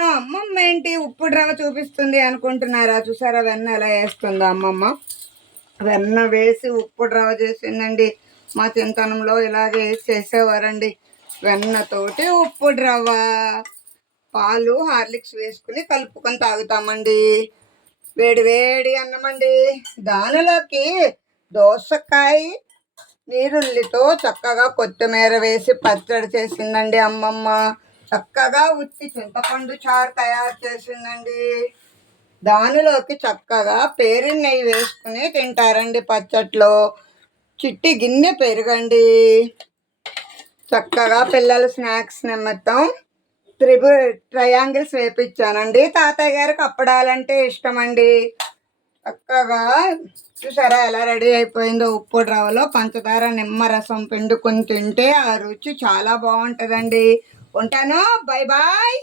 బంగారం అమ్మమ్మ ఏంటి ఉప్పుడు రవ్వ చూపిస్తుంది అనుకుంటున్నారా? చూసారా వెన్న ఎలా వేస్తుందో అమ్మమ్మ. వెన్న వేసి ఉప్పుడు రవ్వ చేసిందండి. మా చింతనంలో ఇలాగే వేసి చేసేవారండి. వెన్నతోటి ఉప్పుడు రవ్వ, పాలు హార్లిక్స్ వేసుకుని కలుపుకొని తాగుతామండి. వేడి వేడి అన్నమండి. దానిలోకి దోసకాయ నీరుల్లితో చక్కగా కొత్తిమీర వేసి పచ్చడి చేసిందండి అమ్మమ్మ. చక్కగా ఉత్తి చింతపండు చారు తయారు చేసిందండి. దానిలోకి చక్కగా పెరుగు నెయ్యి వేసుకుని తింటారండి పచ్చట్లో. చిట్టి గిన్నె పెరుగండి. చక్కగా పిల్లల స్నాక్స్ నిమిత్తం ట్రయాంగిల్స్ వేపించానండి. తాతయ్య గారికి అప్పడాలంటే ఇష్టమండి. చక్కగా చూసారా ఎలా రెడీ అయిపోయిందో. ఉప్పుడు రవ్వలో పంచదార నిమ్మరసం పిండుకొని తింటే ఆ రుచి చాలా బాగుంటుందండి. ఉంటాను. Bye bye.